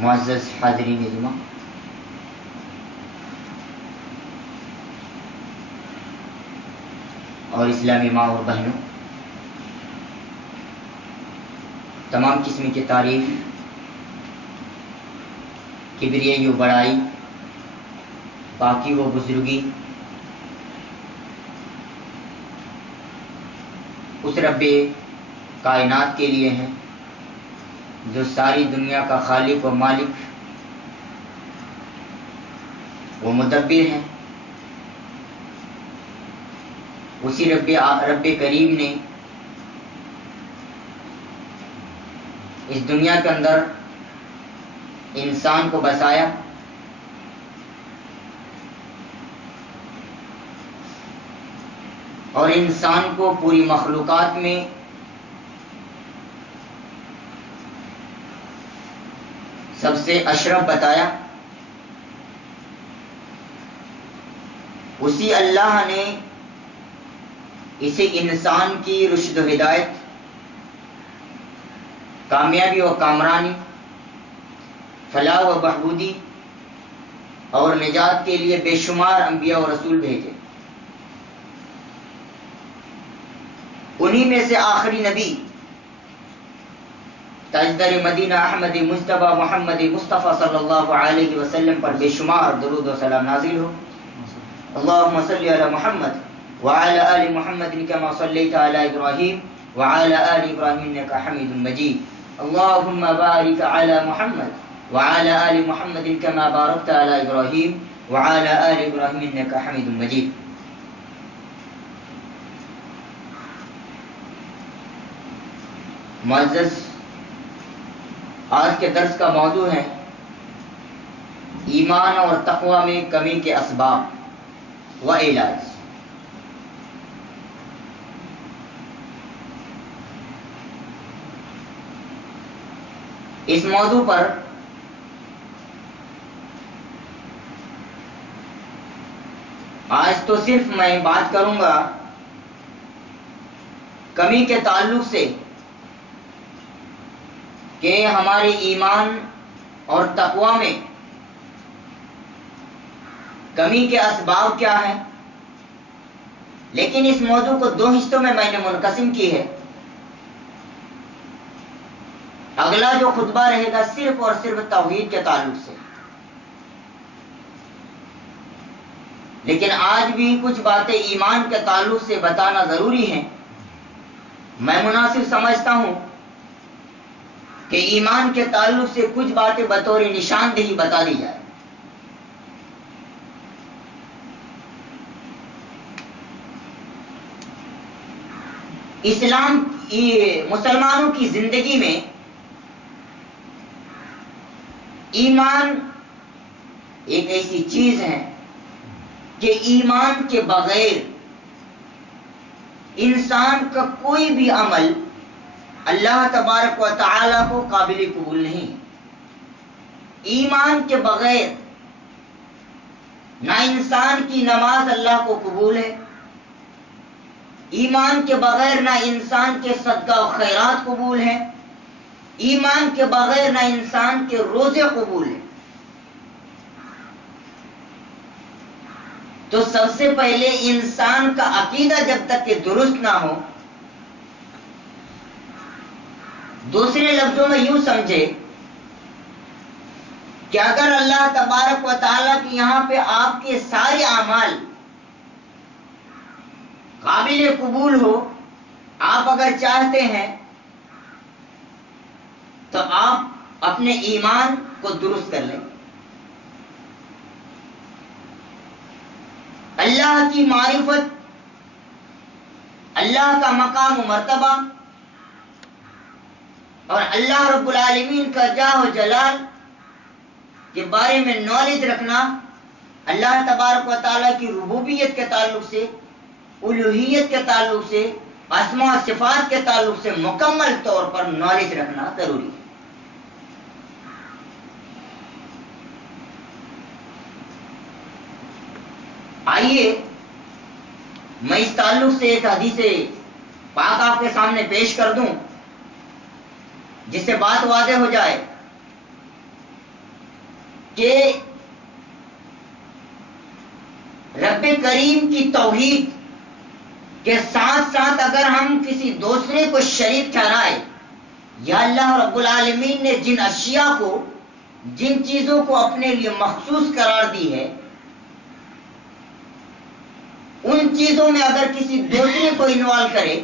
معزز حاضرین جمعہ، اور اسلامی ماں اور بہنوں، تمام قسم کی تعریف، کبریائی و بڑائی، پاکی و بزرگی اس رب کائنات کے لیے ہیں جو ساری دنیا کا خالق و مالک و مدبر ہیں۔ اسی رب کریم نے اس دنیا کے اندر انسان کو بسایا، اور انسان کو پوری مخلوقات میں سب سے اشرف بتایا۔ اسی اللہ نے اسے انسان کی رشد و ہدایت، کامیابی و کامرانی، فلاح و بہبودی اور نجات کے لیے بے شمار انبیاء و رسول بھیجے۔ انہی میں سے آخری نبی تاجدار مدینہ احمد مجتبی محمد مصطفیٰ صلی اللہ علیہ وسلم پر بے شمار درود و سلام نازل ہو۔ اللہم صلی علی محمد وعلی آل محمد کما صلیت علی ابراہیم وعلی آل ابراہیم انک حمید مجید۔ اللہم بارک علی محمد وعلی آل محمد کما بارکت علی ابراہیم وعلی آل ابراہیم انک حمید مجید۔ معزز، آج کے درس کا موضوع ہے ایمان اور تقوی میں کمی کے اسباب و علاج۔ اس موضوع پر آج تو صرف میں بات کروں گا کمی کے تعلق سے کہ ہمارے ایمان اور تقوی میں کمی کے اسباب کیا ہیں، لیکن اس موضوع کو دو حصوں میں نے منقسم کی ہے۔ اگلا جو خطبہ رہے گا صرف اور صرف توحید کے تعلق سے، لیکن آج بھی کچھ باتیں ایمان کے تعلق سے بتانا ضروری ہیں۔ میں مناسب سمجھتا ہوں کہ ایمان کے تعلق سے کچھ باتیں بطور نشاندہی بتا دی جائے۔ اسلام مسلمانوں کی زندگی میں ایمان ایک ایسی چیز ہے کہ ایمان کے بغیر انسان کا کوئی بھی عمل اللہ تبارک و تعالیٰ کو قابل قبول نہیں۔ ایمان کے بغیر نہ انسان کی نماز اللہ کو قبول ہے، ایمان کے بغیر نہ انسان کے صدقہ و خیرات قبول ہیں، ایمان کے بغیر نہ انسان کے روزے قبول ہیں۔ تو سب سے پہلے انسان کا عقیدہ جب تک کہ درست نہ ہو، دوسرے لفظوں میں یوں سمجھے کہ اگر اللہ تبارک و تعالیٰ کی یہاں پہ آپ کے سارے اعمال قابل قبول ہو، آپ اگر چاہتے ہیں تو آپ اپنے ایمان کو درست کر لیں۔ اللہ کی معرفت، اللہ کا مقام و مرتبہ اور اللہ رب العالمین کا جاہ و جلال کے بارے میں نالج رکھنا، اللہ تبارک و تعالیٰ کی ربوبیت کے تعلق سے، الوہیت کے تعلق سے، اسماء و صفات کے تعلق سے مکمل طور پر نالج رکھنا ضروری ہے۔ آئیے میں اس تعلق سے ایک حدیث پاک آپ کے سامنے پیش کر دوں جس سے بات واضح ہو جائے کہ رب کریم کی توحید کے ساتھ ساتھ اگر ہم کسی دوسرے کو شریک ٹھہرائے، یا اللہ رب العالمین نے جن اشیاء کو، جن چیزوں کو اپنے لیے مخصوص قرار دی ہے، ان چیزوں میں اگر کسی دوسرے کو انوالو کرے،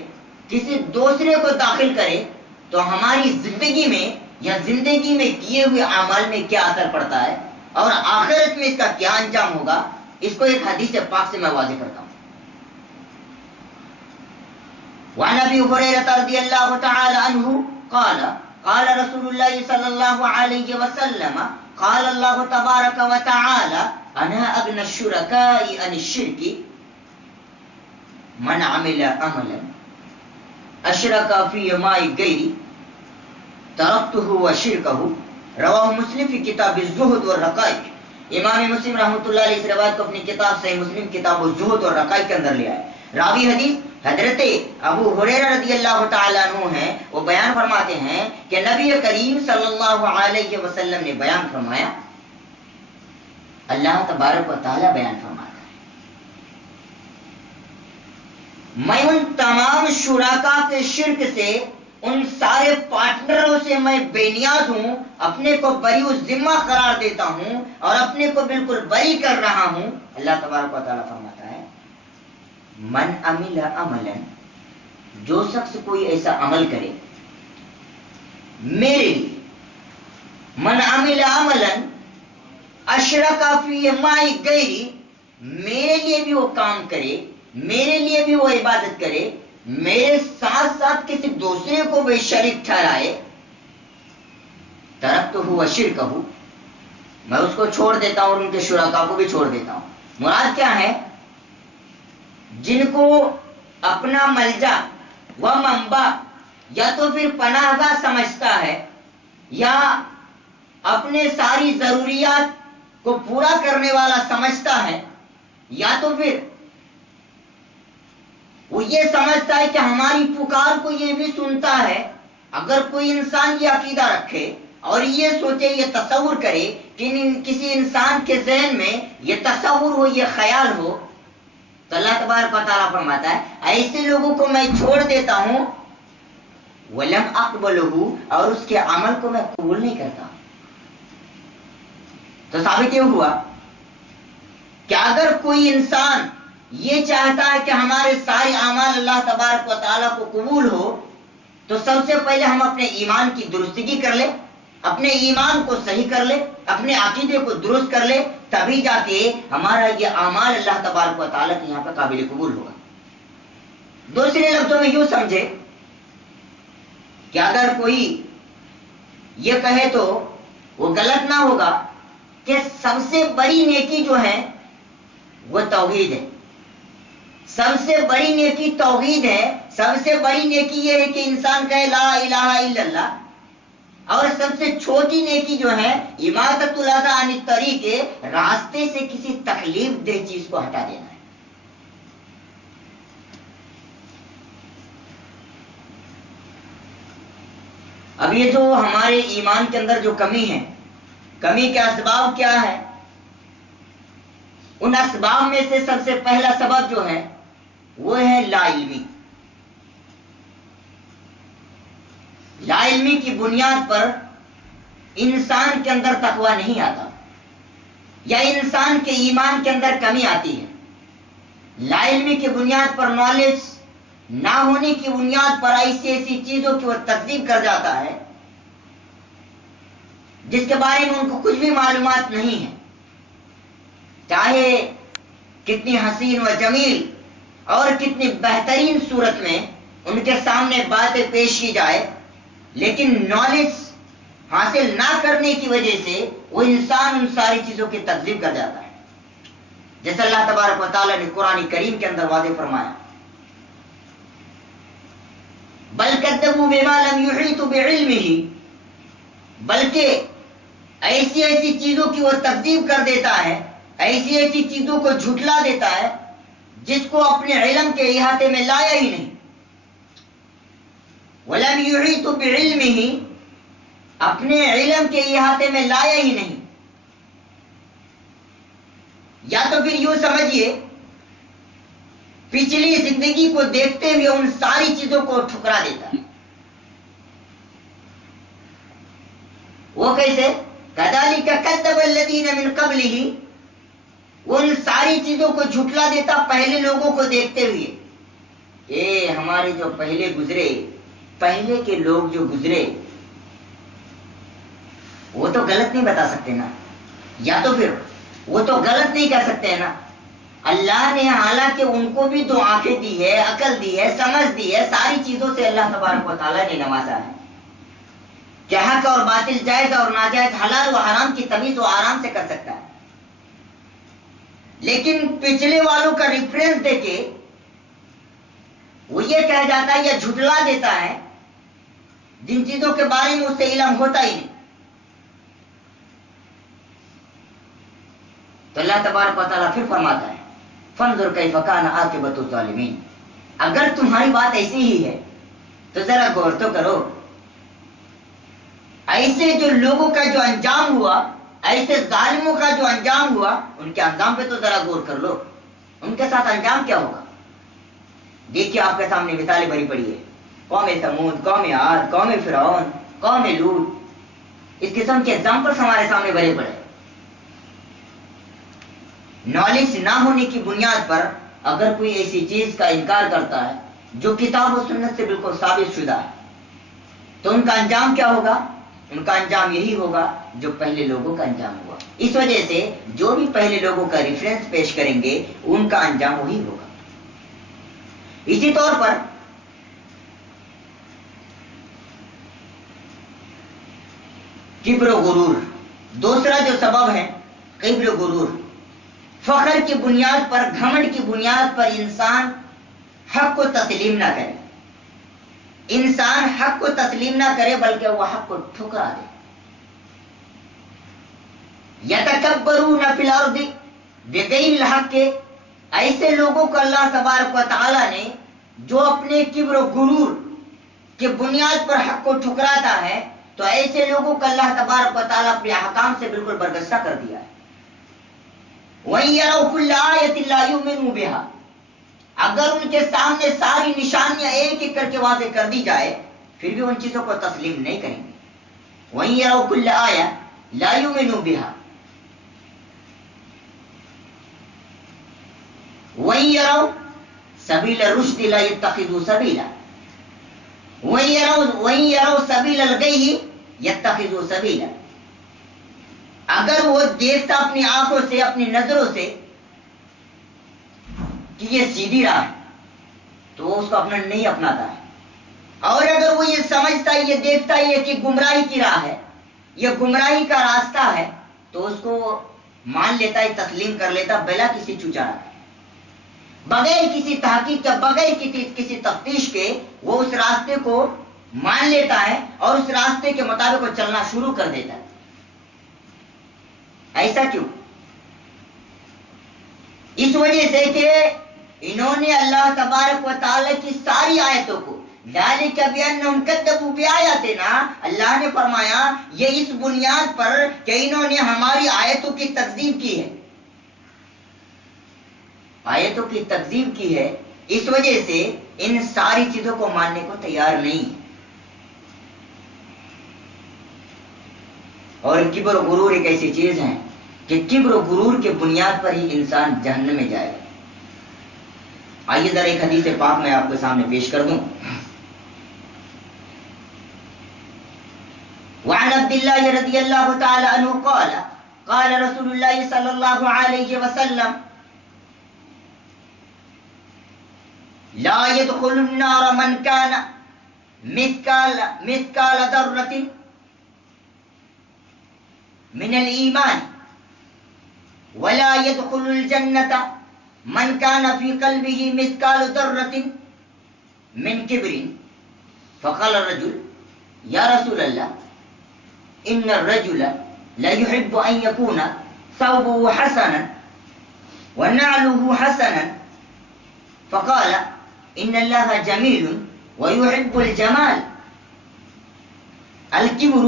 کسی دوسرے کو داخل کرے، تو ہماری زندگی میں یا زندگی میں کیے ہوئے اعمال میں کیا اثر پڑتا ہے اور آخرت میں اس کا کیا انجام ہوگا، اس کو ایک حدیث پاک سے میں واضح کرتا ہوں۔ وعن ابی ہریرہ رضی اللہ تعالی عنہ قال قال رسول اللہ صلی اللہ علیہ وسلم قال اللہ تبارک و تعالی انا اغنى الشرکاء عن الشرک من عمل عملا اشرک فی معی غیری ترکتہ وشرکہ، رواہ مسلم فی کتاب الزہد والرقائق۔ امام مسلم رحمۃ اللہ علیہ اس روایت کو اپنی کتاب صحیح مسلم کتاب الزہد اور رقائق کے اندر لے آئے۔ راوی حدیث حضرت ابو ہریرہ رضی اللہ تعالیٰ عنہ ہیں، وہ بیان فرماتے ہیں کہ نبی کریم صلی اللہ علیہ وسلم نے بیان فرمایا، اللہ تبارک و تعالیٰ بیان فرماتا ہے، میں ان تمام شرکا کے شرک سے، ان سارے پارٹنروں سے میں بے نیاز ہوں، اپنے کو بری ذمہ قرار دیتا ہوں اور اپنے کو بالکل بری کر رہا ہوں۔ اللہ تبارک و تعالیٰ فرماتا ہے، من عمل عملا، جو شخص کوئی ایسا عمل کرے میرے لیے، من عمل عملا اشرک فی معی غیری، میرے لیے بھی وہ کام کرے، میرے لیے بھی وہ عبادت کرے، میرے ساتھ ساتھ کسی دوسرے کو بھی شریک ٹھہرائے، ترکتہ وشرکہ، میں اس کو چھوڑ دیتا ہوں اور ان کے شرکا کو بھی چھوڑ دیتا ہوں۔ مراد کیا ہے؟ جن کو اپنا ملجا و منبع یا تو پھر پناہ گاہ سمجھتا ہے، یا اپنے ساری ضروریات کو پورا کرنے والا سمجھتا ہے، یا تو پھر وہ یہ سمجھتا ہے کہ ہماری پکار کو یہ بھی سنتا ہے۔ اگر کوئی انسان یہ عقیدہ رکھے اور یہ سوچے، یہ تصور کرے کہ کسی انسان کے ذہن میں یہ تصور ہو، یہ خیال ہو، تو اللہ تبارک و تعالیٰ فرماتا ہے ایسے لوگوں کو میں چھوڑ دیتا ہوں، وَلَمْ أَقْبَلُهُ، اور اس کے عمل کو میں قبول نہیں کرتا۔ تو ثابت یہ ہوا کہ اگر کوئی انسان یہ چاہتا ہے کہ ہمارے سارے اعمال اللہ تبارک و تعالیٰ کو قبول ہو، تو سب سے پہلے ہم اپنے ایمان کی درستگی کر لیں، اپنے ایمان کو صحیح کر لے، اپنے عقیدے کو درست کر لے، تبھی جا کے ہمارا یہ اعمال اللہ تبارک و تعالیٰ کے یہاں پہ قابل قبول ہوگا۔ دوسرے لفظوں میں یوں سمجھے کہ اگر کوئی یہ کہے تو وہ غلط نہ ہوگا کہ سب سے بڑی نیکی جو ہے وہ توحید ہے، سب سے بڑی نیکی توحید ہے، سب سے بڑی نیکی یہ ہے کہ انسان کہے لا الہ الا اللہ، اور سب سے چھوٹی نیکی جو ہے اماطۃ الاذی عن الطریق، راستے سے کسی تکلیف دہ چیز کو ہٹا دینا ہے۔ اب یہ جو ہمارے ایمان کے اندر جو کمی ہے، کمی کے اسباب کیا ہے؟ ان اسباب میں سے سب سے پہلا سبب جو ہے وہ ہے لا علمی۔ لا علمی کی بنیاد پر انسان کے اندر تقوی نہیں آتا، یا انسان کے ایمان کے اندر کمی آتی ہے۔ لا علمی کی بنیاد پر، نالج نہ ہونے کی بنیاد پر ایسی ایسی چیزوں کی وہ تکذیب کر جاتا ہے جس کے بارے میں ان کو کچھ بھی معلومات نہیں ہے، چاہے کتنی حسین و جمیل اور کتنی بہترین صورت میں ان کے سامنے باتیں پیش کی جائے، لیکن نالج حاصل نہ کرنے کی وجہ سے وہ انسان ان ساری چیزوں کی تکذیب کر جاتا ہے۔ جیسے اللہ تبارک و تعالیٰ نے قرآن کریم کے اندر واضح فرمایا، بل کذبوا بما لم یحیطوا بعلمہ، بلکہ ایسی ایسی چیزوں کی وہ تکذیب کر دیتا ہے، ایسی ایسی چیزوں کو جھٹلا دیتا ہے جس کو اپنے علم کے احاطے میں لایا ہی نہیں۔ وَلَمْ يُحِيطُ بِعِلْمِهِ، اپنے علم کے احاطے میں لایا ہی نہیں۔ یا تو پھر یوں سمجھیے پچھلی زندگی کو دیکھتے ہوئے ان ساری چیزوں کو ٹھکرا دیتا ہے. وہ کیسے؟ کذالک کذب الذین من قبلہ، وہ ان ساری چیزوں کو جھٹلا دیتا پہلے لوگوں کو دیکھتے ہوئے کہ ہمارے جو پہلے گزرے، پہلے کے لوگ جو گزرے وہ تو غلط نہیں بتا سکتے نا، یا تو پھر وہ تو غلط نہیں کر سکتے نا. اللہ نے حالانکہ ان کو بھی 2 آنکھیں دی ہے، عقل دی ہے، سمجھ دی ہے، ساری چیزوں سے اللہ تبارک و تعالیٰ نے نوازا ہے کہ حق اور باطل، جائز اور ناجائز، حلال و حرام کی تمیز وہ آرام سے کر سکتا ہے. لیکن پچھلے والوں کا ریفرنس دے کے وہ یہ کہہ جاتا ہے یا جھٹلا دیتا ہے جن چیزوں کے بارے میں اس سے علم ہوتا ہی نہیں. تو اللہ تبارک و تعالیٰ پھر فرماتا ہے فانظر کیف کان عاقبۃ الظالمین، اگر تمہاری بات ایسی ہی ہے تو ذرا غور تو کرو. ایسے جو لوگوں کا جو انجام ہوا، ایسے ظالموں کا جو انجام ہوا، ان کے انجام پہ تو ذرا غور کر لو. ان کے ساتھ انجام کیا ہوگا؟ دیکھیے آپ کے سامنے مثالیں بھری پڑی ہے. قوم ثمود، قوم عاد، قوم فرعون، قوم لوط، اس قسم کے ایگزامپلس ہمارے سامنے بھرے پڑے. نالج نہ ہونے کی بنیاد پر اگر کوئی ایسی چیز کا انکار کرتا ہے جو کتاب و سنت سے بالکل ثابت شدہ ہے تو ان کا انجام کیا ہوگا؟ ان کا انجام یہی ہوگا جو پہلے لوگوں کا انجام ہوا. اس وجہ سے جو بھی پہلے لوگوں کا ریفرنس پیش کریں گے ان کا انجام وہی ہوگا. اسی طور پر کبر و غرور، دوسرا جو سبب ہے کبر و غرور. فخر کی بنیاد پر، گھمنڈ کی بنیاد پر انسان حق کو تسلیم نہ کرے، انسان حق کو تسلیم نہ کرے بلکہ وہ حق کو ٹھکرا دے. یتکبرون فی الارض بغیر الحق کے، ایسے لوگوں کو اللہ تبارک و تعالی نے جو اپنے کبر و غرور کے بنیاد پر حق کو ٹھکراتا ہے، تو ایسے لوگوں کو اللہ تبارک و تعالی اپنے احکام سے بالکل برگشتہ کر دیا ہے. وَإِن يَرَوْا كُلَّ آيَةٍ لَا يُؤْمِنُوا بِهَا، اگر ان کے سامنے ساری نشانیاں ایک ایک کر کے واضح کر دی جائے پھر بھی ان چیزوں کو تسلیم نہیں کریں گے. وَإِن يَرَوْا كُلَّ آيَةٍ لَا يُؤْمِنُوا بِهَا وَإِن يَرَوْا سَبِيلَ الرُّشْدِ لَا يَتَّخِذُوا سَبِيلًا وَإِن يَرَوْا سَبِيلَ الْغَيِّ يَتَّخِذُوا سَبِيلًا، اگر وہ دیکھتا اپنی آنکھوں سے، اپنی نظروں سے کہ یہ سیدھی راہ ہے تو وہ اس کو اپنا نہیں اپناتا ہے. اور اگر وہ یہ سمجھتا ہے، یہ دیکھتا ہے کہ گمراہی کی راہ ہے، یہ گمراہی کا راستہ ہے، تو اس کو مان لیتا ہے، تسلیم کر لیتا بلا کسی چوچارا، بغیر کسی تحقیق کے، بغیر کسی تفتیش کے وہ اس راستے کو مان لیتا ہے اور اس راستے کے مطابق وہ چلنا شروع کر دیتا ہے. ایسا کیوں؟ اس وجہ سے کہ انہوں نے اللہ تبارک و تعالی کی ساری آیتوں کو ذالک بانہم کذبوا بآیاتنا، اللہ نے فرمایا یہ اس بنیاد پر کہ انہوں نے ہماری آیتوں کی تکذیب کی ہے، آیتوں کی تکذیب کی ہے، اس وجہ سے ان ساری چیزوں کو ماننے کو تیار نہیں. اور کبر و غرور ایک ایسی چیز ہے کہ کبر و غرور کے بنیاد پر ہی انسان جہنم میں جائے گا. آئیے ذرا ایک حدیث پاک میں آپ کے سامنے پیش کر دوں. وعن عبد اللہ رضی اللہ تعالی عنہ قال قال رسول اللہ صلی اللہ علیہ وسلم لا يدخل النار من كان مثقال ذرة من الإيمان ولا يدخل الجنة من كان في قلبه مثقال ذرة من كبر. فقال الرجل يا رسول الله إن الرجل لا يحب أن يكون ثوبه حسنا ونعله حسنا. فقال إن الله جميل ويحب الجمال. الكبر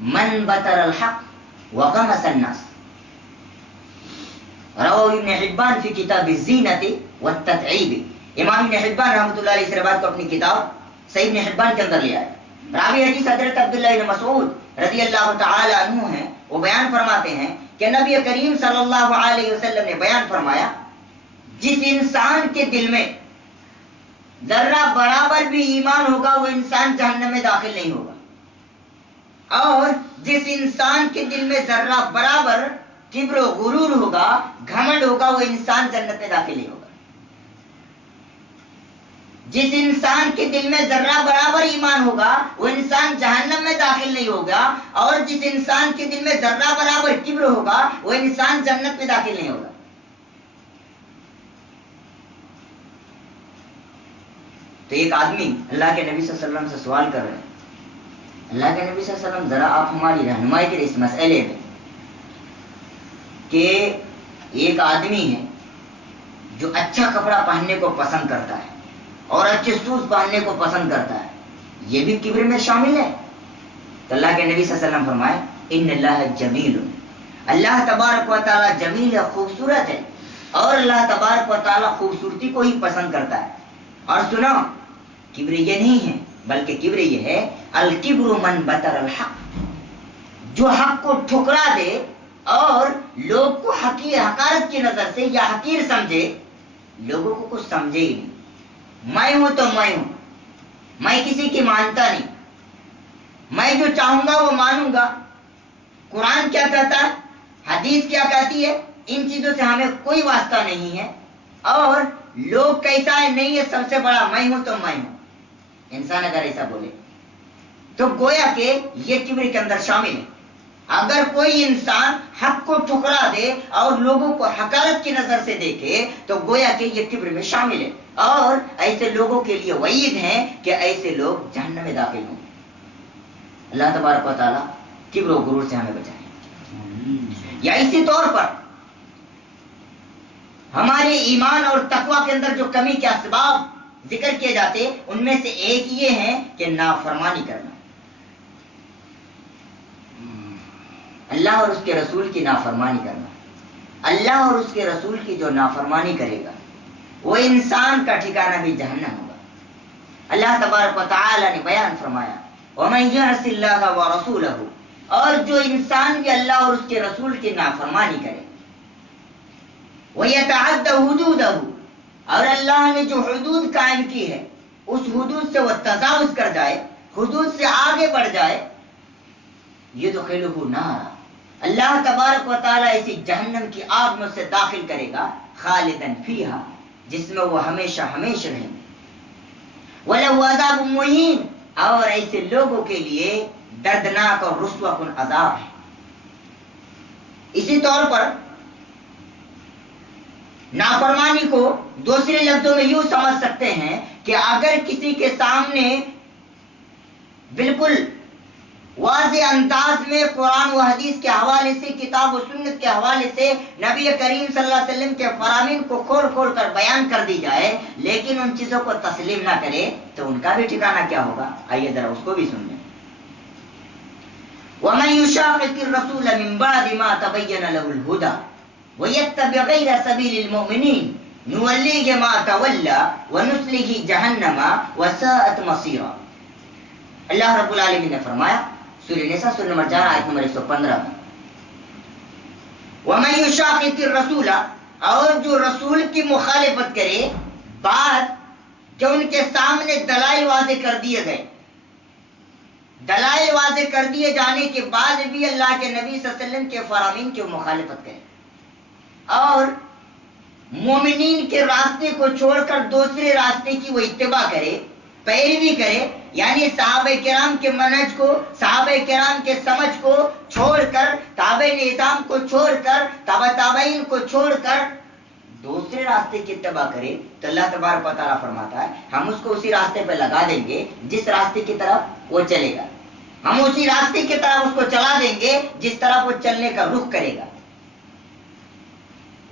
من بطر الحق وغمس الناس. رواہ ابن حبان فی کتاب الزینۃ والتتعیب، امام ابن حبان رحمۃ اللہ علیہ اس روایت کو اپنی کتاب صحیح ابن حبان کے اندر لے آئے۔ راوی حدیث حضرت عبداللہ بن مسعود رضی اللہ تعالی عنہ ہیں، وہ بیان فرماتے ہیں کہ نبی کریم صلی اللہ علیہ وسلم نے بیان فرمایا، جس انسان کے دل میں ذرہ برابر بھی ایمان ہوگا وہ انسان جہنم میں داخل نہیں ہوگا، اور جس انسان کے دل میں ذرہ برابر کبر و غرور ہوگا، گھمنڈ ہوگا، وہ انسان جنت میں داخل نہیں ہوگا۔ جس انسان کے دل میں ذرہ برابر ایمان ہوگا وہ انسان جہنم میں داخل نہیں ہوگا، اور جس انسان کے دل میں ذرہ برابر کبر ہوگا وہ انسان جنت میں داخل نہیں ہوگا۔ تو ایک آدمی اللہ کے نبی صلی اللہ علیہ وسلم سے سوال کر رہے ہیں، اللہ کے نبی صلی اللہ علیہ وسلم ذرا آپ ہماری رہنمائی کریں اس مسئلے میں کہ ایک آدمی ہے جو اچھا کپڑا پہننے کو پسند کرتا ہے اور اچھے شوز پہننے کو پسند کرتا ہے، یہ بھی کبر میں شامل ہے؟ تو اللہ کے نبی صلی اللہ علیہ وسلم فرمائے ان اللہ جمیل، اللہ تبارک و تعالی جمیل ہے، خوبصورت ہے، اور اللہ تبارک و تعالی خوبصورتی کو ہی پسند کرتا ہے۔ اور سنو، کبر یہ نہیں ہے، بلکہ کبر یہ ہے الکبر من بطر الحق، جو حق کو ٹھکرا دے اور لوگ کو حقارت کی نظر سے یا حقیر سمجھے، لوگوں کو کچھ سمجھے ہی نہیں، میں ہوں تو میں ہوں، میں کسی کی مانتا نہیں، میں جو چاہوں گا وہ مانوں گا، قرآن کیا کہتا ہے، حدیث کیا کہتی ہے، ان چیزوں سے ہمیں کوئی واسطہ نہیں ہے، اور لوگ کیسا ہے نہیں ہے، سب سے بڑا میں ہوں تو میں ہوں۔ انسان اگر ایسا بولے تو گویا کہ یہ کبر کے اندر شامل ہے۔ اگر کوئی انسان حق کو ٹھکرا دے اور لوگوں کو حقارت کی نظر سے دیکھے تو گویا کہ یہ کبر میں شامل ہے، اور ایسے لوگوں کے لیے وعید ہے کہ ایسے لوگ جہنم میں داخل ہوں۔ اللہ تبارک و تعالیٰ کبر و غرور سے ہمیں بچائے۔ یا اسی طور پر ہمارے ایمان اور تقوی کے اندر جو کمی کے اسباب ذکر کیے جاتے ان میں سے ایک یہ ہے کہ نافرمانی کرنا، اللہ اور اس کے رسول کی نافرمانی کرنا۔ اللہ اور اس کے رسول کی جو نافرمانی کرے گا وہ انسان کا ٹھکانہ بھی جہنم ہوگا۔ اللہ تبارک و تعالی نے بیان فرمایا وَمَن يَعْصِ اللَّهَ وَرَسُولَهُ، اور جو انسان بھی اللہ اور اس کے رسول کی نافرمانی کرے، وَيَتَعَدَّ حُدُودَهُ، اور اللہ نے جو حدود قائم کی ہے اس حدود سے وہ تجاوز کر جائے، حدود سے آگے بڑھ جائے، يُدْخِلُهُ نَارًا، اللہ تبارک و تعالیٰ اسی جہنم کی آگ میں سے داخل کرے گا، خالدن فیہا، جس میں وہ ہمیشہ ہمیشہ رہیں گے، وَلَهُ عَذَابٌ مُّهِینٌ، اور ایسے لوگوں کے لیے دردناک اور رسوا کن عذاب ہے۔ اسی طور پر نافرمانی کو دوسرے لفظوں میں یوں سمجھ سکتے ہیں کہ اگر کسی کے سامنے بالکل واضح انداز میں قرآن و حدیث کے حوالے سے، کتاب و سنت کے حوالے سے نبی کریم صلی اللہ علیہ وسلم کے فرامین کو کھول کھول کر بیان کر دی جائے لیکن ان چیزوں کو تسلیم نہ کرے تو ان کا بھی ٹھکانہ کیا ہوگا؟ آئیے ذرا اس کو بھی سن لیں۔ وَمَن يُشَاقِقِ الرَّسُولَ مِن بَعْدِ مَا تَبَيَّنَ لَهُ الْهُدَى وَيَتَّبِعْ غَيْرَ سَبِيلِ الْمُؤْمِنِينَ نُوَلِّهِ مَا تَوَلَّى وَنُصْلِهِ جَهَنَّمَ وَسَاءَتْ مَصِيرًا۔ اللہ رب العالمین نے فرمایا سورہ نساء سورہ نمبر 4 آیت نمبر 115 میں، وَمَن يُشَاقِقِ الرَّسُولَ، اور جو رسول کی مخالفت کرے بعد کہ ان کے سامنے دلائل واضح کر دیے گئے، دلائل واضح کر دیے جانے کے بعد بھی اللہ کے نبی صلی اللہ علیہ وسلم کے فرامین کی مخالفت کرے اور مومنین کے راستے کو چھوڑ کر دوسرے راستے کی وہ اتباع کرے، پیروی کرے، یعنی صحابہ کرام کے منہج کو، صحابہ کرام کے سمجھ کو چھوڑ کر، تابع نظام کو چھوڑ کر، تابع تابعین کو چھوڑ کر دوسرے راستے کی اتباع کرے تو اللہ تبارک و تعالیٰ فرماتا ہے ہم اس کو اسی راستے پہ لگا دیں گے جس راستے کی طرف وہ چلے گا، ہم اسی راستے کی طرف اس کو چلا دیں گے جس طرف وہ چلنے کا رخ کرے گا۔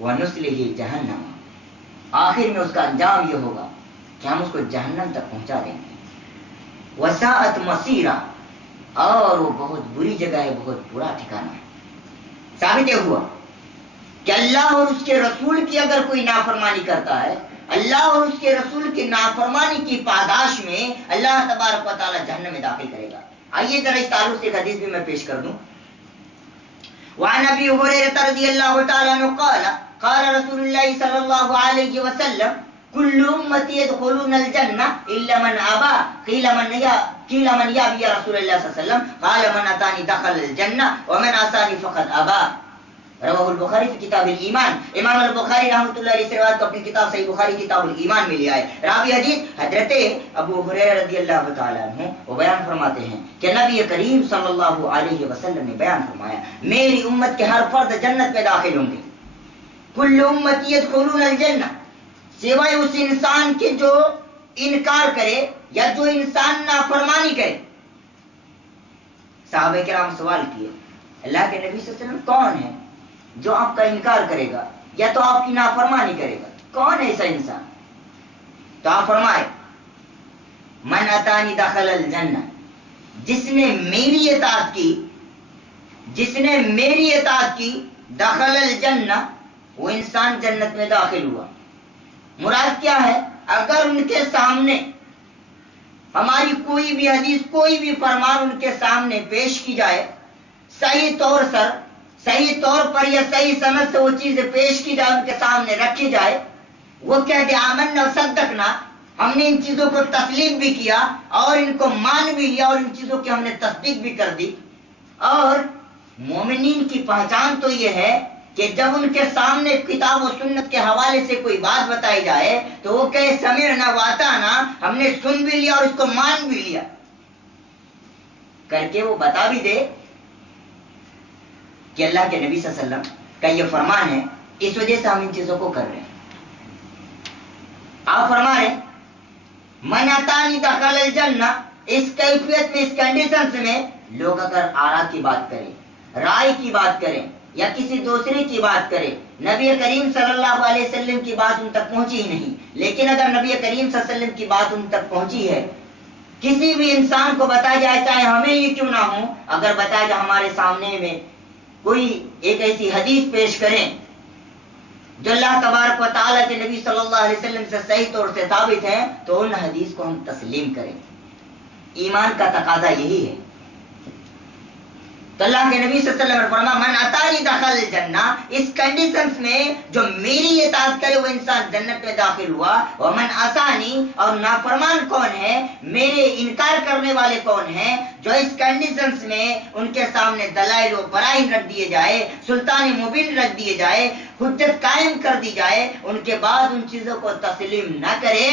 وَنُصْلِهِ جَهَنَّمَ، آخر میں اس کا انجام یہ ہوگا کہ ہم اس کو جہنم تک پہنچا دیں گے۔ وَسَاءَتْ مَصِيرًا، اور وہ بہت بری جگہ ہے، بہت برا ٹھکانہ ہے۔ ثابت یہ ہوا کہ اللہ اور اس کے رسول کی اگر کوئی نافرمانی کرتا ہے، اللہ اور اس کے رسول کی نافرمانی کی پاداش میں اللہ تبارک و تعالی جہنم میں داخل کرے گا۔ آئیے ذرا اس تعلق سے ایک حدیث بھی میں پیش کر دوں۔ وعن ابی ہریرہ رضی اللہ تعالی عنہ قال قال رسول اللہ صلی اللہ علیہ وسلم کل امتی يدخلون الجنہ الا من ابا قیل من یابی یا رسول اللہ صلی اللہ علیہ وسلم قال من اتانی دخل الجنہ ومن عصانی فقد ابا۔ رواہ البخاری فی کتاب الایمان۔ امام البخاری رحمۃ اللہ علیہ سے روایت کو اپنی کتاب صحیح بخاری کتاب الایمان میں لے آئے۔ راوی حدیث حضرت ابو ہریرہ رضی اللہ تعالی عنہ وہ بیان فرماتے ہیں کہ نبی کریم صلی اللہ علیہ وسلم نے بیان فرمایا میری امت کے ہر فرد جنت میں داخل ہوں گے۔ کل امتی يدخلون الجنہ، سوائے اس انسان کے جو انکار کرے یا جو انسان نافرمانی کرے۔ صحابہ کرام سوال کیے اللہ کے نبی صلی اللہ علیہ وسلم کون ہے جو آپ کا انکار کرے گا یا تو آپ کی نافرمانی کرے گا؟ کون ہے ایسا انسان؟ تو آپ فرمائے من اتانی دخل الجنہ، جس نے میری اطاعت کی، جس نے میری اطاعت کی، دخل الجنہ، وہ انسان جنت میں داخل ہوا۔ مراد کیا ہے؟ اگر ان کے سامنے ہماری کوئی بھی حدیث، کوئی بھی فرمان ان کے سامنے پیش کی جائے، صحیح طور پر یا صحیح سند سے وہ چیزیں پیش کی جائے، ان کے سامنے رکھی جائے، وہ کہہ دے آمنا وصدقنا، ہم نے ان چیزوں کو تسلیم بھی کیا اور ان کو مان بھی لیا اور ان چیزوں کی ہم نے تصدیق بھی کر دی۔ اور مومنین کی پہچان تو یہ ہے کہ جب ان کے سامنے کتاب و سنت کے حوالے سے کوئی بات بتائی جائے تو وہ کہے سمعنا واطعنا، ہم نے سن بھی لیا اور اس کو مان بھی لیا، کر کے وہ بتا بھی دے کہ اللہ کے نبی صلی اللہ علیہ وسلم کا یہ فرمان ہے، اس وجہ سے ہم ان چیزوں کو کر رہے ہیں۔ آپ فرما رہے من اتانی دخل الجنہ، اس کیفیت میں، اس کنڈیشنز میں لوگ اگر آرا کی بات کریں، رائے کی بات کریں یا کسی دوسرے کی بات کریں، نبی کریم صلی اللہ علیہ وسلم کی بات ان تک پہنچی ہی نہیں، لیکن اگر نبی کریم صلی اللہ علیہ وسلم کی بات ان تک پہنچی ہے، کسی بھی انسان کو بتایا جائے چاہے ہمیں ہی کیوں نہ ہو، اگر بتایا جائے ہمارے سامنے میں کوئی ایک ایسی حدیث پیش کریں جو اللہ تبارک و تعالیٰ کے نبی صلی اللہ علیہ وسلم سے صحیح طور سے ثابت ہے، تو ان حدیث کو ہم تسلیم کریں۔ ایمان کا تقاضا یہی ہے۔ تو اللہ کے نبی صلی اللہ علیہ وسلم نے فرمایا من اتانی دخل الجنہ، اس کنڈیشنز میں جو میری اطاعت کرے وہ انسان جنت میں داخل ہوا۔ ومن عصانی، اور نافرمان کون ہے، میرے انکار کرنے والے کون ہیں، جو اس کنڈیشنز میں ان کے سامنے دلائل و برائن رکھ دیے جائے، سلطان مبین رکھ دیے جائے، حجت قائم کر دی جائے، ان کے بعد ان چیزوں کو تسلیم نہ کرے،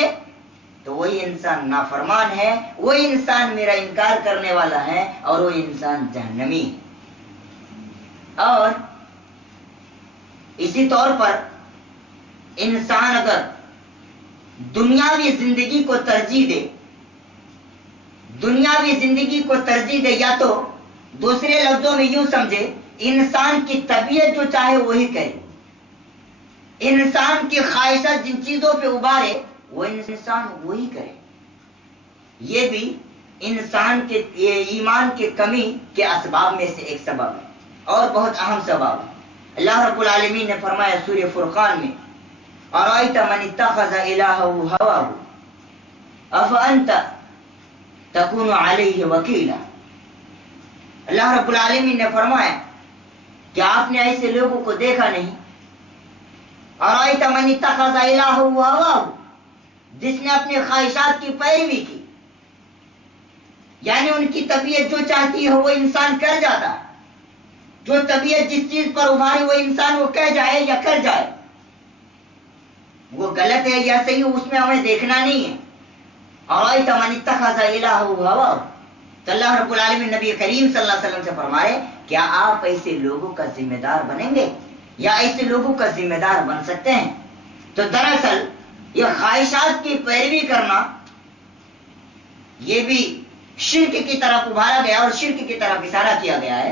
تو وہی انسان نافرمان ہے، وہی انسان میرا انکار کرنے والا ہے اور وہ انسان جہنمی۔ اور اسی طور پر انسان اگر دنیاوی زندگی کو ترجیح دے، دنیاوی زندگی کو ترجیح دے، یا تو دوسرے لفظوں میں یوں سمجھے انسان کی طبیعت جو چاہے وہی کرے، انسان کی خواہشات جن چیزوں پہ ابھارے وہ انسان وہی کرے، یہ بھی انسان کے ایمان کی کمی کے اسباب میں سے ایک سبب ہے اور بہت اہم سبب ہے۔ اللہ رب العالمین نے فرمایا سورہ فرقان میں ارأیت من اتخذ الہہ ہواہ افانت تکون علیہ وکیلا۔ اللہ رب العالمین نے فرمایا کہ آپ نے ایسے لوگوں کو دیکھا نہیں، ارأیت من اتخذ الہہ ہواہ، جس نے اپنی خواہشات کی پیروی کی، یعنی ان کی طبیعت جو چاہتی ہے وہ انسان کر جاتا ہے، جو طبیعت جس چیز پر ابھاری وہ انسان وہ کہہ جائے یا کر جائے، وہ غلط ہے یا صحیح اس میں ہمیں دیکھنا نہیں ہے۔ ارأیت من اتخذ الہہ ہواہ، تو اللہ رب العالمین نبی کریم صلی اللہ علیہ وسلم سے فرمائے کیا آپ ایسے لوگوں کا ذمہ دار بنیں گے یا ایسے لوگوں کا ذمہ دار بن سکتے ہیں؟ تو دراصل یہ خواہشات کی پیروی کرنا یہ بھی شرک کی طرف ابھارا گیا اور شرک کی طرف اشارہ کیا گیا ہے۔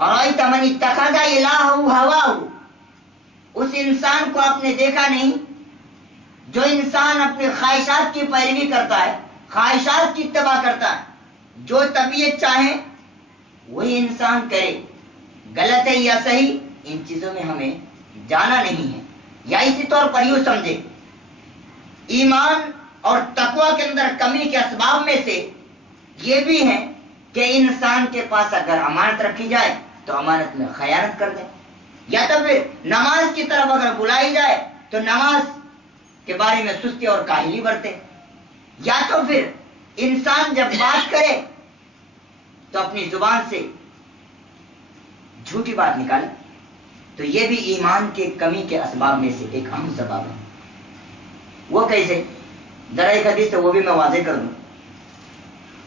ارأیت من اتخذ الہہ ہواہ، اس انسان کو آپ نے دیکھا نہیں جو انسان اپنی خواہشات کی پیروی کرتا ہے، خواہشات کی اتباع کرتا ہے، جو طبیعت چاہے وہی انسان کرے، غلط ہے یا صحیح ان چیزوں میں ہمیں جانا نہیں ہے. یا اسی طور پر یوں سمجھے ایمان اور تقوی کے اندر کمی کے اسباب میں سے یہ بھی ہے کہ انسان کے پاس اگر امانت رکھی جائے تو امانت میں خیانت کر دے, یا تو پھر نماز کی طرف اگر بلائی جائے تو نماز کے بارے میں سستی اور کاہلی برتے, یا تو پھر انسان جب بات کرے تو اپنی زبان سے جھوٹی بات نکالے. تو یہ بھی ایمان کے کمی کے اسباب میں سے ایک اہم سبب ہے. وہ کیسے؟ ذرا ایک حدیث سے وہ بھی میں واضح کر دوں.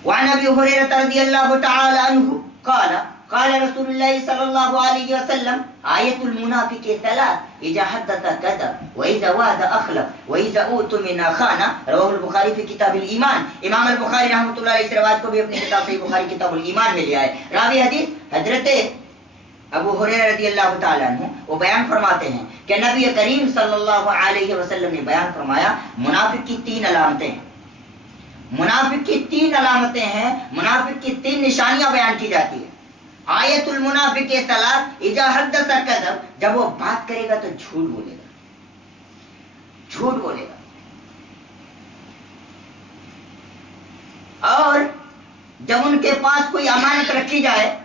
وعن ابي هريره رضي الله تعالى عنه قال قال رسول الله صلى الله عليه وسلم آية المنافق ثلاث اذا حدث كذب واذا وعد اخلف واذا اؤتمن خان. رواه البخاري في كتاب الايمان. امام البخاری رحمۃ اللہ علیہ اس روایت کو بھی اپنی کتاب صحیح بخاری کتاب الایمان میں لے آئے. راوی حدیث حضرت ابو ہریرہ رضی اللہ تعالیٰ عنہ وہ بیان فرماتے ہیں کہ نبی کریم صلی اللہ علیہ وسلم نے بیان فرمایا منافق کی 3 علامتیں ہیں. منافق کی 3 علامتیں ہیں, منافق کی 3 نشانیاں بیان کی جاتی ہیں. آیت المنافق ثلاث اذا حدث کذب, جب وہ بات کرے گا تو جھوٹ بولے گا, جھوٹ بولے گا. اور جب ان کے پاس کوئی امانت رکھی جائے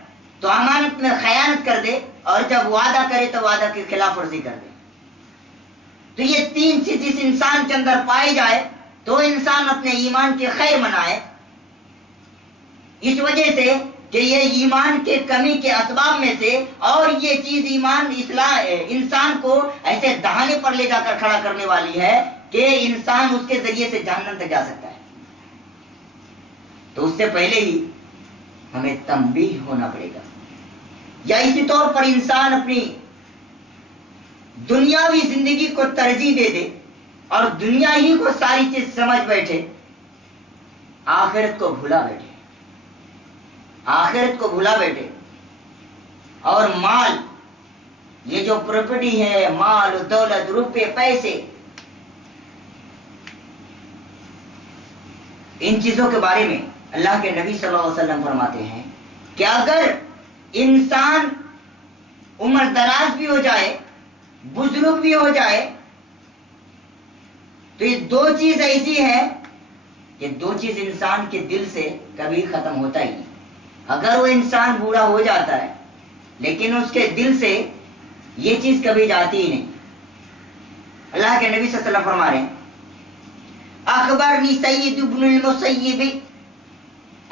تو امانت میں خیانت کر دے, اور جب وعدہ کرے تو وعدہ کی خلاف ورزی کر دے. تو یہ 3 چیز اس انسان کے اندر پائی جائے تو انسان اپنے ایمان کی خیر منائے, اس وجہ سے کہ یہ ایمان کے کمی کے اسباب میں سے, اور یہ چیز ایمان انسان کو ایسے دہانے پر لے جا کر کھڑا کرنے والی ہے کہ انسان اس کے ذریعے سے جہنم تک جا سکتا ہے. تو اس سے پہلے ہی ہمیں تنبیہ ہونا پڑے گا. یا اسی طور پر انسان اپنی دنیاوی زندگی کو ترجیح دے دے اور دنیا ہی کو ساری چیز سمجھ بیٹھے, آخرت کو بھلا بیٹھے, آخرت کو بھلا بیٹھے. اور مال, یہ جو پراپرٹی ہے, مال و دولت, روپے, پیسے, ان چیزوں کے بارے میں اللہ کے نبی صلی اللہ علیہ وسلم فرماتے ہیں کہ اگر انسان عمر دراز بھی ہو جائے, بزرگ بھی ہو جائے, تو یہ 2 چیز ایسی ہے, یہ 2 چیز انسان کے دل سے کبھی ختم ہوتا ہی نہیں. اگر وہ انسان بوڑھا ہو جاتا ہے لیکن اس کے دل سے یہ چیز کبھی جاتی ہی نہیں. اللہ کے نبی صلی اللہ علیہ وسلم فرما رہے ہیں اخبرنی سید ابن المسیب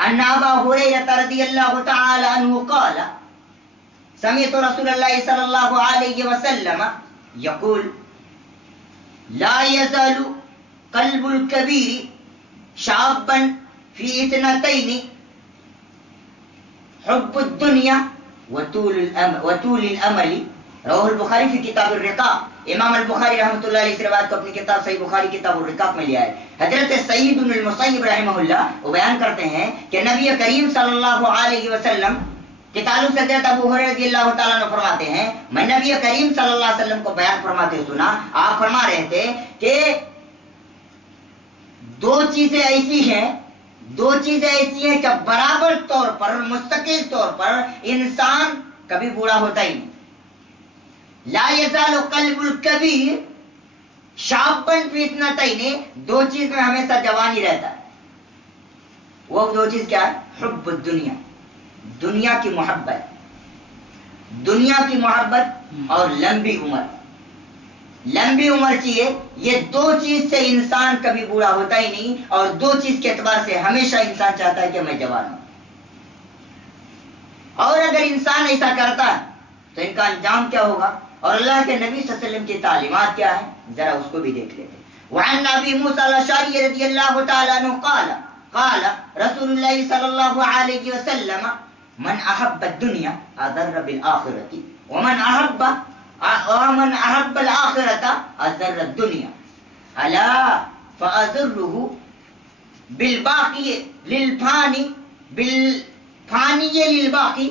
ان ابا ہریرہ رضی اللہ تعالی عنہ قال سمعت رسول اللہ صلی اللہ علیہ وسلم یقول لا يزال قلب الكبير شابا في 2 حب الدنيا وطول الامل. رواه البخاری فی کتاب الرقاق. امام البخاری رحمۃ اللہ علیہ اس روایت کو اپنی کتاب صحیح بخاری کتاب الرقاق میں لیا ہے. حضرت سعید بن المسیب رحمہ اللہ وہ بیان کرتے ہیں کہ نبی کریم صلی اللہ علیہ وسلم کے تعلق سے حضرت ابو ہریرہ رضی اللہ تعالیٰ عنہ فرماتے ہیں میں نبی کریم صلی اللہ علیہ وسلم کو بیان فرماتے سنا. آپ فرما رہے تھے کہ 2 چیزیں ایسی ہیں, 2 چیزیں ایسی ہیں کہ برابر طور پر, مستقل طور پر انسان کبھی بوڑھا ہوتا ہی نہیں. لا یزال قلب الکبیر شابا فی 2 2 چیز میں ہمیشہ جوان ہی رہتا ہے. وہ 2 چیز کیا ہے؟ حب الدنیا, دنیا کی محبت, دنیا کی محبت اور لمبی عمر. لمبی عمر چاہیے, یہ 2 چیز سے انسان کبھی بوڑھا ہوتا ہی نہیں, اور 2 چیز کے اعتبار سے ہمیشہ انسان چاہتا ہے کہ میں جوان ہوں. اور اگر انسان ایسا کرتا ہے تو ان کا انجام کیا ہوگا, اور اللہ کے نبی صلی اللہ علیہ وسلم کی تعلیمات کیا ہیں, ذرا اس کو بھی دیکھ لیتے. وعن ابی موسیٰ الاشعری رضی اللہ تعالی عنہ قال قال رسول اللہ صلی اللہ علیہ وسلم من احب الدنیا اضر بالآخرۃ ومن احب الآخرۃ اضر الدنیا الا فاضره بالباقی للفانی بالفانی للباقی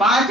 5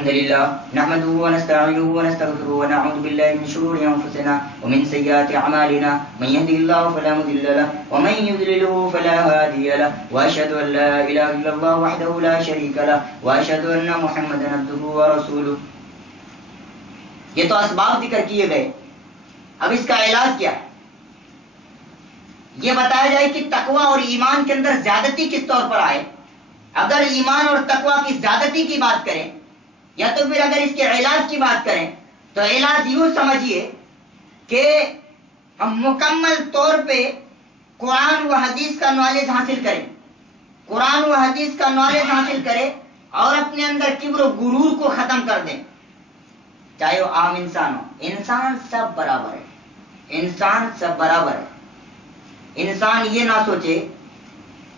الحمد لله نحمده ونستعينه ونستغفره ونعوذ بالله من شرور أنفسنا ومن سيئات أعمالنا من يهده الله فلا مضل له ومن يضلله فلا هادي له وأشهد أن لا إله إلا الله وحده لا شريك له وأشهد أن محمدا عبده ورسوله. یہ تو اسباب ذکر کیے گئے. اب اس کا علاج کیا ہے؟ یہ بتایا جائے کہ تقوی اور ایمان کے اندر زیادتی کس طور پر آئے. اگر ایمان اور تقوی کی زیادتی کی بات کریں یا تو پھر اگر اس کے علاج کی بات کریں تو علاج یوں سمجھیے کہ ہم مکمل طور پہ قرآن و حدیث کا نالج حاصل کریں، قرآن و حدیث کا نالج حاصل کریں اور اپنے اندر کبر و غرور کو ختم کر دیں. چاہے وہ عام انسان ہو، انسان سب برابر ہے، انسان سب برابر ہے. انسان یہ نہ سوچے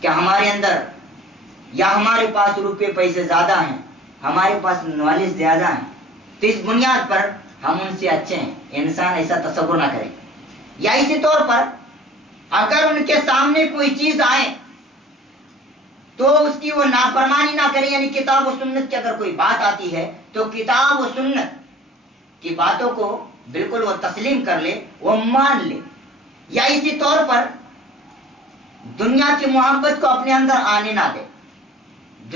کہ ہمارے اندر یا ہمارے پاس روپے پیسے زیادہ ہیں، ہمارے پاس نالج زیادہ ہیں تو اس بنیاد پر ہم ان سے اچھے ہیں. انسان ایسا تصور نہ کرے. یا اسی طور پر اگر ان کے سامنے کوئی چیز آئے تو اس کی وہ نافرمانی نہ کرے. یعنی کتاب و سنت کی اگر کوئی بات آتی ہے تو کتاب و سنت کی باتوں کو بالکل وہ تسلیم کر لے، وہ مان لے. یا اسی طور پر دنیا کی محبت کو اپنے اندر آنے نہ دے.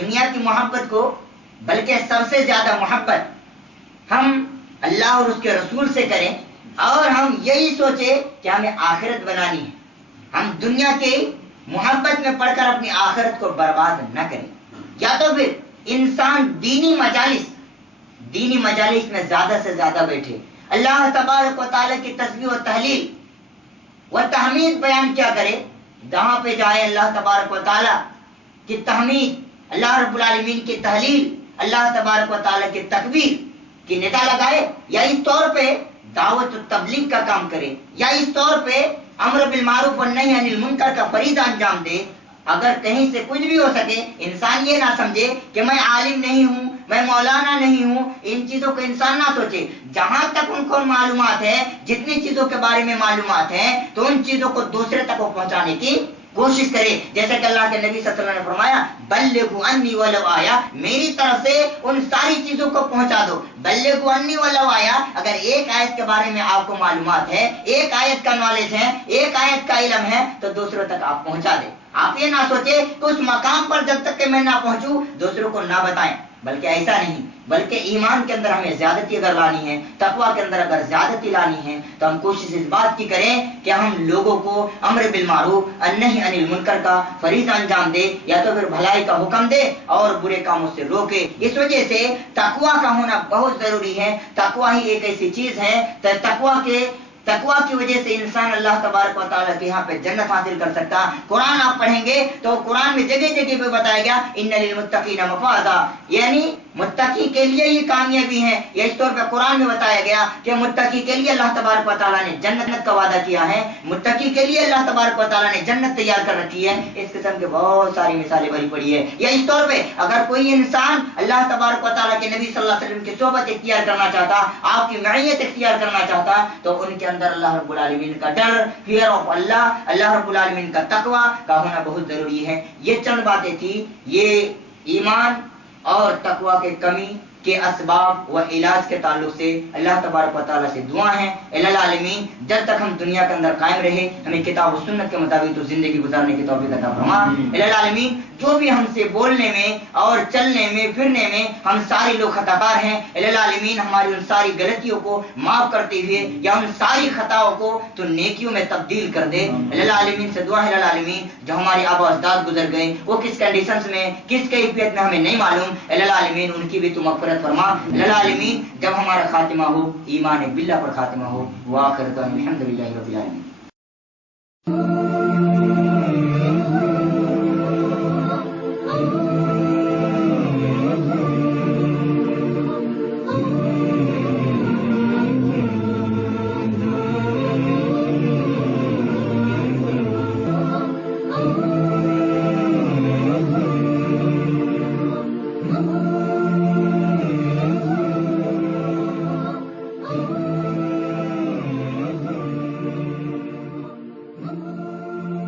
دنیا کی محبت کو بلکہ سب سے زیادہ محبت ہم اللہ اور اس کے رسول سے کریں اور ہم یہی سوچیں کہ ہمیں آخرت بنانی ہے. ہم دنیا کی محبت میں پڑھ کر اپنی آخرت کو برباد نہ کریں. یا تو پھر انسان دینی مجالس میں زیادہ سے زیادہ بیٹھے، اللہ تبارک و تعالیٰ کی تسبیح و تحلیل و تحمید بیان کیا کرے. جہاں پہ جائے اللہ تبارک و تعالیٰ کی تحمید، اللہ رب العالمین کی تحلیل، اللہ تبارک و تعالیٰ کی تکبیر کی ندا لگائے. یا اس طور پہ دعوت و تبلیغ کا کام کرے، یا اس طور پہ امر بالمعروف والنہی عن المنکر کا فریضہ انجام دے. اگر کہیں سے کچھ بھی ہو سکے، انسان یہ نہ سمجھے کہ میں عالم نہیں ہوں، میں مولانا نہیں ہوں. ان چیزوں کو انسان نہ سوچے. جہاں تک ان کو معلومات ہے، جتنی چیزوں کے بارے میں معلومات ہیں تو ان چیزوں کو دوسرے تک وہ پہنچانے کی کوشش کرے. جیسے کہ اللہ کے نبی صلی اللہ علیہ وسلم نے فرمایا بلغوا انی ولو آیا، میری طرف سے ان ساری چیزوں کو پہنچا دو. بلغوا انی ولو آیا، اگر ایک آیت کے بارے میں آپ کو معلومات ہے، ایک آیت کا نالج ہے، ایک آیت کا علم ہے تو دوسروں تک آپ پہنچا دیں. آپ یہ نہ سوچے کہ اس مقام پر جب تک کہ میں نہ پہنچوں دوسروں کو نہ بتائیں. بلکہ ایسا نہیں، بلکہ ایمان کے اندر ہمیں زیادتی اگر لانی ہے، تقوی کے اندر اگر زیادتی لانی ہے تو ہم کوشش اس بات کی کریں کہ ہم لوگوں کو امر بالمعروف النہی عن المنکر کا فریضہ انجام دے، یا تو پھر بھلائی کا حکم دے اور برے کاموں سے روکے. اس وجہ سے تقوی کا ہونا بہت ضروری ہے. تقوی ہی ایک ایسی چیز ہے، تقوی کی وجہ سے انسان اللہ تبارک و تعالیٰ کے یہاں پہ جنت حاصل کر سکتا. قرآن آپ پڑھیں گے تو قرآن میں جگہ جگہ پہ بتایا گیا ان للمتقین مفازا، یعنی متقی کے لیے یہ کامیابی ہے. یا اس طور پہ قرآن میں بتایا گیا کہ متقی کے لیے اللہ تبارک و تعالیٰ نے جنت کا وعدہ کیا ہے، متقی کے لیے اللہ تبارک و تعالیٰ نے جنت تیار کر رکھی ہے. اس قسم کے بہت ساری مثالیں بھری پڑی ہے. یا اس طور پہ اگر کوئی انسان اللہ تبارک و تعالیٰ کے نبی صلی اللہ علیہ وسلم کی صحبت اختیار کرنا چاہتا، آپ کی معیت اختیار کرنا چاہتا تو ان کے اندر اللہ رب العالمین کا ڈر، فیئر آف اللہ، اللہ رب العالمین کا تقوی کا ہونا بہت ضروری ہے. یہ چند باتیں تھی، یہ ایمان اور تقوی کے کمی کے اسباب و علاج کے تعلق سے اللہ تبارک و تعالیٰ سے دعا ہیں العالمین جب تک ہم دنیا کے اندر قائم رہے ہمیں کتاب و سنت کے مطابق تو زندگی گزارنے کی توفیق عطا فرما. العالمین جو بھی ہم سے بولنے میں اور چلنے میں پھرنے میں ہم سارے لوگ خطاکار ہیں، العالمین ہماری ان ساری غلطیوں کو معاف کرتے ہوئے یا ان ساری خطاؤں کو تو نیکیوں میں تبدیل کر دے. العالمین سے دعا ہے العالمین جو ہمارے آبا و اجداد گزر گئے وہ کس کنڈیشنز میں کس کیفیت میں ہمیں نہیں معلوم، العالمین ان کی بھی تو مغفرت فرما. العالمین جب ہمارا خاتمہ ہو ایمان باللہ پر خاتمہ ہو. وآخر دعوانا الحمدللہ رب العالمین.